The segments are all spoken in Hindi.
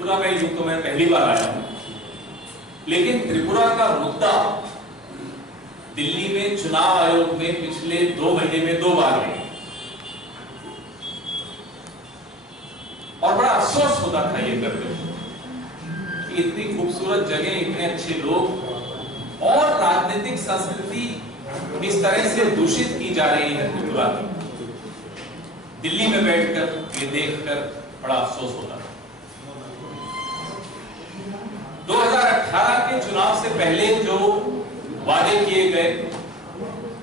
त्रिपुरा में यूं तो मैं पहली बार आया हूं, लेकिन त्रिपुरा का मुद्दा दिल्ली में चुनाव आयोग में पिछले 2 महीने में 2 बार गए और बड़ा अफसोस होता था ये करते हुए कि इतनी खूबसूरत जगह, इतने अच्छे लोग और राजनीतिक संस्कृति इस तरह से दूषित की जा रही है त्रिपुरा की। दिल्ली में बैठकर ये देखकर बड़ा अफसोस होता था। 2018 के चुनाव से पहले जो वादे किए गए,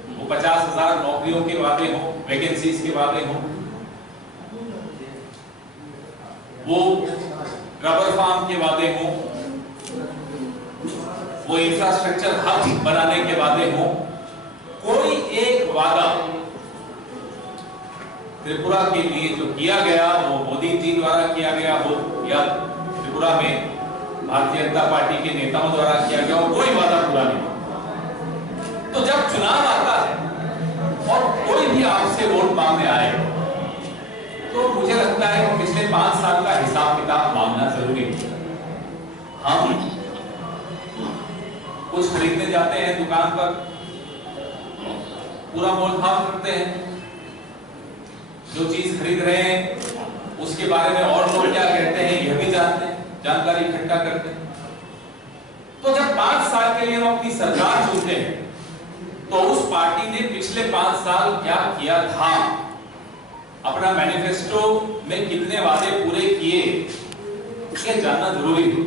वो 50,000 नौकरियों के वादे हों, वैकेंसीज के वादे हों, वो रबर फार्म के वादे हों, वो इंफ्रास्ट्रक्चर हब बनाने के वादे हों, कोई एक वादा त्रिपुरा के लिए जो किया गया वो मोदी जी द्वारा किया गया हो या त्रिपुरा में भारतीय जनता पार्टी के नेताओं द्वारा किया गया हो, कोई वादा पूरा नहीं। तो जब चुनाव आता है और कोई भी आपसे वोट मांगने आए तो मुझे लगता है कि पिछले 5 साल का हिसाब किताब मांगना जरूरी है। हम कुछ खरीदने जाते हैं दुकान पर, पूरा मोलभाव करते हैं, जो चीज खरीद रहे हैं उसके बारे में और लोग क्या कहते हैं यह भी जानते हैं, जानकारी इकट्ठा करते हैं। तो जब 5 साल के लिए हम अपनी सरकार चुनते हैं तो उस पार्टी ने पिछले 5 साल क्या किया था, अपना मैनिफेस्टो में कितने वादे पूरे किए, ये जानना जरूरी है।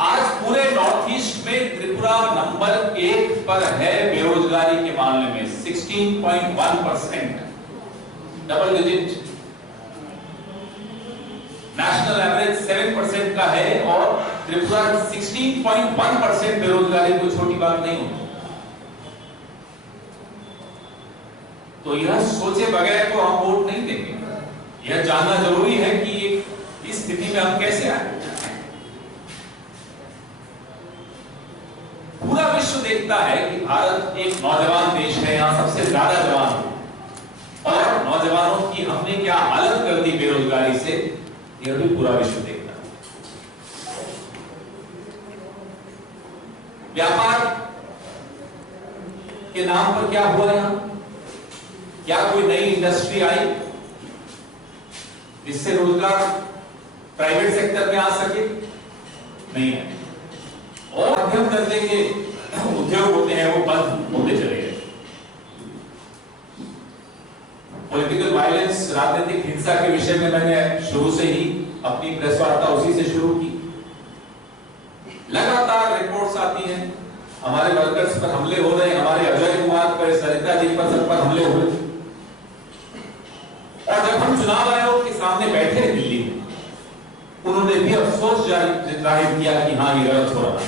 आज पूरे नॉर्थ ईस्ट में त्रिपुरा नंबर 1 पर है बेरोजगारी के मामले में, 16.1%, डबल डिजिट। नेशनल एवरेज 7% का है और त्रिपुरा 16.1% बेरोजगारी कोई छोटी बात नहीं होती। तो यह सोचे बगैर तो हम वोट नहीं देंगे। यह जानना जरूरी है कि इस स्थिति में हम कैसे आए। पूरा विश्व देखता है कि भारत एक नौजवान देश है, यहां सबसे ज्यादा जवान, और नौजवानों की हमने क्या हालत कर दी बेरोजगारी से, यह भी पूरा विश्व देखता है। व्यापार के नाम पर क्या हुआ यहां? क्या कोई नई इंडस्ट्री आई जिससे रोजगार प्राइवेट सेक्टर में आ सके? नहीं है। और मध्यम दर्जे के उद्योग होते हैं वो बंद होते चले गए। पॉलिटिकल वायलेंस, राजनीतिक हिंसा के विषय में मैंने शुरू से ही अपनी प्रेस वार्ता उसी से शुरू की। लगातार रिपोर्ट्स आती हैं, हमारे वर्कर्स पर हमले हो रहे हैं, हमारे अजय कुमार पर, सरिता जी पर, सब पर हमले हो रहे। और जब हम चुनाव आयोग के सामने बैठे दिल्ली में, उन्होंने भी अफसोस जाहिर किया कि हाँ ये गलत हो रहा है।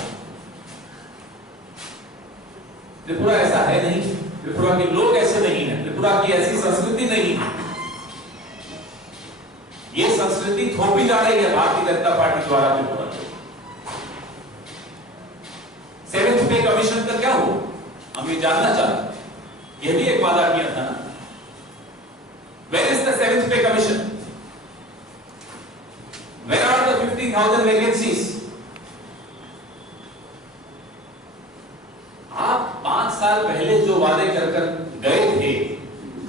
त्रिपुरा ऐसा है नहीं, त्रिपुरा के लोग ऐसे नहीं है, त्रिपुरा की ऐसी संस्कृति नहीं है। ये संस्कृति थोपी जा रही है भारतीय जनता पार्टी द्वारा त्रिपुरा को। 7th पे कमीशन का क्या हुआ, हम ये जानना चाहते। यह भी एक वादा किया था ना। Where is the 7th pay commission? Where are the 50,000 vacancies? आप 5 साल पहले जो वादे कर गए थे,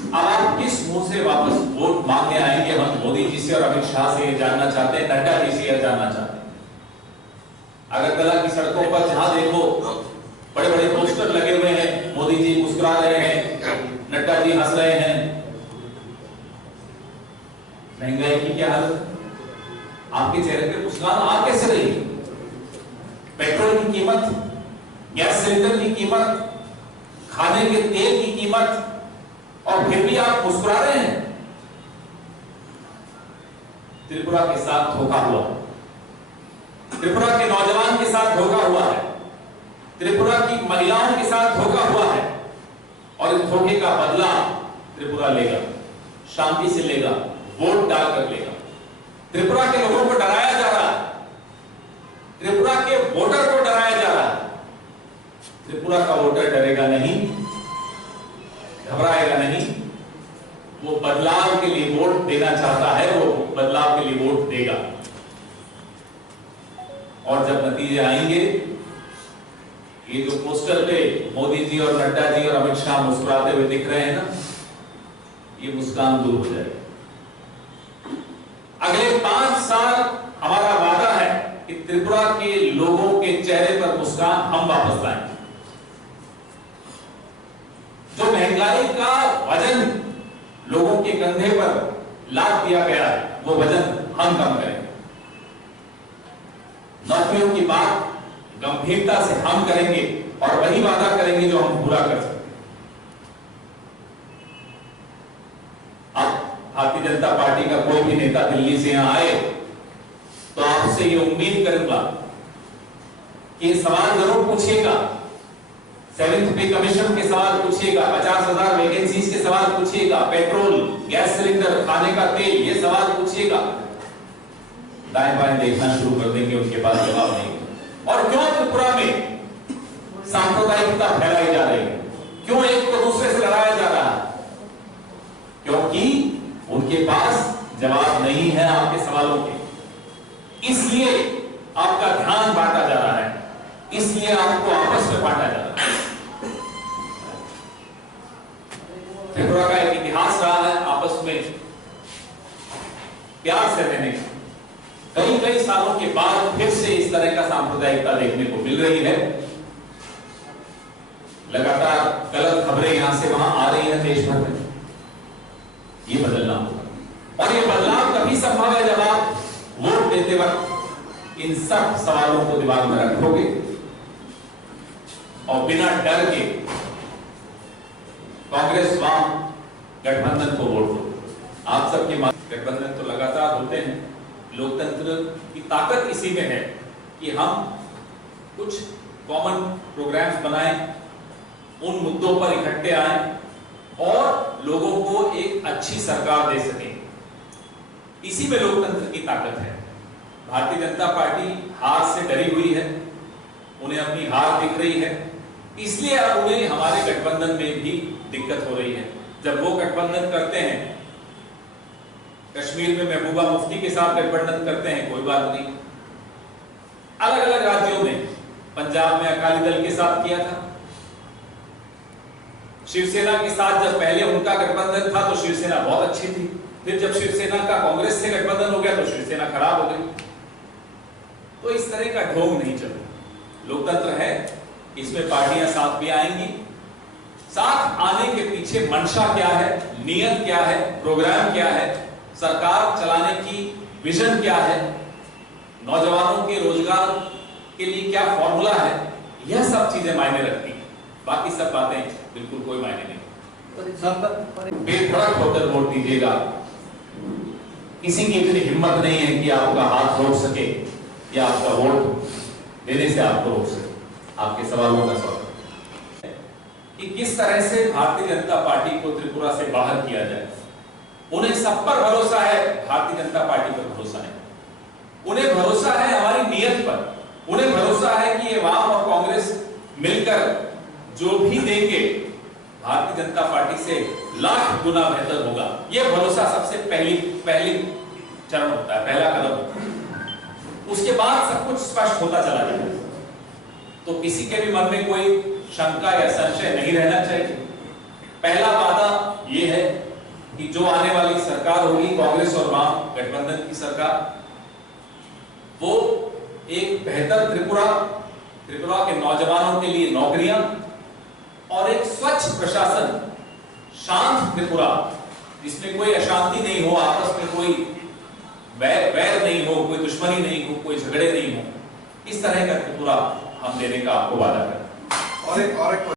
अब आप किस मुंह से वापस वोट मांगने आएंगे? हम मोदी जी से और अमित शाह से ये जानना चाहते हैं, नड्डा जी से यह जानना चाहते हैं। अगरतला की सड़कों पर जहां देखो बड़े बड़े पोस्टर लगे हुए हैं, मोदी जी मुस्कुरा रहे हैं, नड्डा जी हंस रहे हैं। महंगाई की क्या हालत, आपके चेहरे पे मुस्कान आ कैसे रही? पेट्रोल की कीमत, गैस सिलेंडर की कीमत, खाने के तेल की कीमत, और फिर भी आप मुस्कुरा रहे हैं। त्रिपुरा के साथ धोखा हुआ, त्रिपुरा के नौजवान के साथ धोखा हुआ है, त्रिपुरा की महिलाओं के साथ धोखा हुआ है, और इस धोखे का बदला त्रिपुरा लेगा, शांति से लेगा, वोट डालकर लेगा। त्रिपुरा के लोगों को डराया जा रहा है, त्रिपुरा के वोटर को डराया जा रहा है। त्रिपुरा का वोटर डरेगा नहीं, घबराएगा नहीं, वो बदलाव के लिए वोट देना चाहता है, वो बदलाव के लिए वोट देगा। और जब नतीजे आएंगे, ये जो पोस्टर पे मोदी जी और नड्डा जी और अमित शाह मुस्कुराते हुए दिख रहे हैं ना, ये मुस्कान दूर हो जाएगी। अगले 5 साल हमारा वादा है कि त्रिपुरा के लोगों के चेहरे पर मुस्कान हम वापस लाएंगे। जो महंगाई का वजन लोगों के कंधे पर लाद दिया गया है, वो वजन हम कम करेंगे। नौकरियों की बात गंभीरता से हम करेंगे और वही वादा करेंगे जो हम पूरा कर सकते हैं। अब भारतीय जनता पार्टी का कोई भी नेता दिल्ली से यहां आए तो आपसे ये उम्मीद करूंगा कि सवाल जरूर पूछिएगा, 7th पे कमीशन के सवाल पूछिएगा, 50,000 वैकेंसीज के सवाल पूछिएगा, पेट्रोल, गैस सिलेंडर, खाने का तेल, ये सवाल पूछिएगा। दाएं बाएं देखना शुरू कर देंगे, उनके पास जवाब नहीं। और क्यों त्रिपुरा में सांप्रदायिकता फैलाई जा रही है, क्यों एक को दूसरे से लड़ाया जा रहा है? क्योंकि उनके पास जवाब नहीं है आपके सवालों के। इसलिए आपका ध्यान बांटा जा रहा है, इसलिए आपको आपस में बांटा जा रहा है। त्रिपुरा का एक इतिहास रहा है आपस में प्यार से रहने का। कई सालों के बाद फिर से इस तरह का सांप्रदायिकता देखने को मिल रही है। लगातार गलत खबरें यहां से वहां आ रही हैं देश भर में। ये बदलना होगा, और ये बदलाव तभी संभव है जब आप वोट देते वक्त इन सब सवालों को दिमाग में रखोगे और बिना डर के कांग्रेस वाम गठबंधन को वोट दो। आप सबके गठबंधन तो लगातार होते हैं। लोकतंत्र की ताकत इसी में है कि हम कुछ कॉमन प्रोग्राम्स बनाएं, उन मुद्दों पर इकट्ठे आएं और लोगों को एक अच्छी सरकार दे सकें। इसी में लोकतंत्र की ताकत है। भारतीय जनता पार्टी हार से डरी हुई है, उन्हें अपनी हार दिख रही है, इसलिए अब उन्हें हमारे गठबंधन में भी दिक्कत हो रही है। जब वो गठबंधन करते हैं, कश्मीर में महबूबा मुफ्ती के साथ गठबंधन करते हैं, कोई बात नहीं। अलग अलग राज्यों में, पंजाब में अकाली दल के साथ किया था, शिवसेना के साथ जब पहले उनका गठबंधन था तो शिवसेना बहुत अच्छी थी, फिर जब शिवसेना का कांग्रेस से गठबंधन हो गया तो शिवसेना खराब हो गई। तो इस तरह का ढोंग नहीं चले। लोकतंत्र है, इसमें पार्टियां साथ भी आएंगी। साथ आने के पीछे मंशा क्या है, नियत क्या है, प्रोग्राम क्या है, सरकार चलाने की विजन क्या है, नौजवानों के रोजगार के लिए क्या फॉर्मूला है, यह सब चीजें मायने रखती हैं। बाकी सब बातें बिल्कुल कोई मायने नहीं। बेधड़क होकर वोट दीजिएगा। किसी की इतनी हिम्मत नहीं है कि आपका हाथ रोक सके या आपका वोट देने से आपको रोक सके। आपके सवालों का स्वागत है कि किस तरह से भारतीय जनता पार्टी को त्रिपुरा से बाहर किया जाए। उन्हें सब पर भरोसा है, भारतीय जनता पार्टी पर भरोसा है। उन्हें भरोसा है हमारी नीयत पर, उन्हें भरोसा है कि ये वाम और कांग्रेस मिलकर जो भी देंगे भारतीय जनता पार्टी से लाख गुना बेहतर होगा। यह भरोसा सबसे पहली चरण होता है, पहला कदम होता है। उसके बाद सब कुछ स्पष्ट होता चला जाएगा। तो किसी के भी मन में कोई शंका या संशय नहीं रहना चाहिए। पहला वादा यह है कि जो आने वाली सरकार होगी, कांग्रेस और वाम गठबंधन की सरकार, वो एक बेहतर त्रिपुरा के नौजवानों के लिए नौकरियां और एक स्वच्छ प्रशासन, शांत त्रिपुरा जिसमें कोई अशांति नहीं हो, आपस में कोई वैर नहीं हो, कोई दुश्मनी नहीं हो, कोई झगड़े नहीं हो, इस तरह का त्रिपुरा हम देने का आपको वादा करें। और एक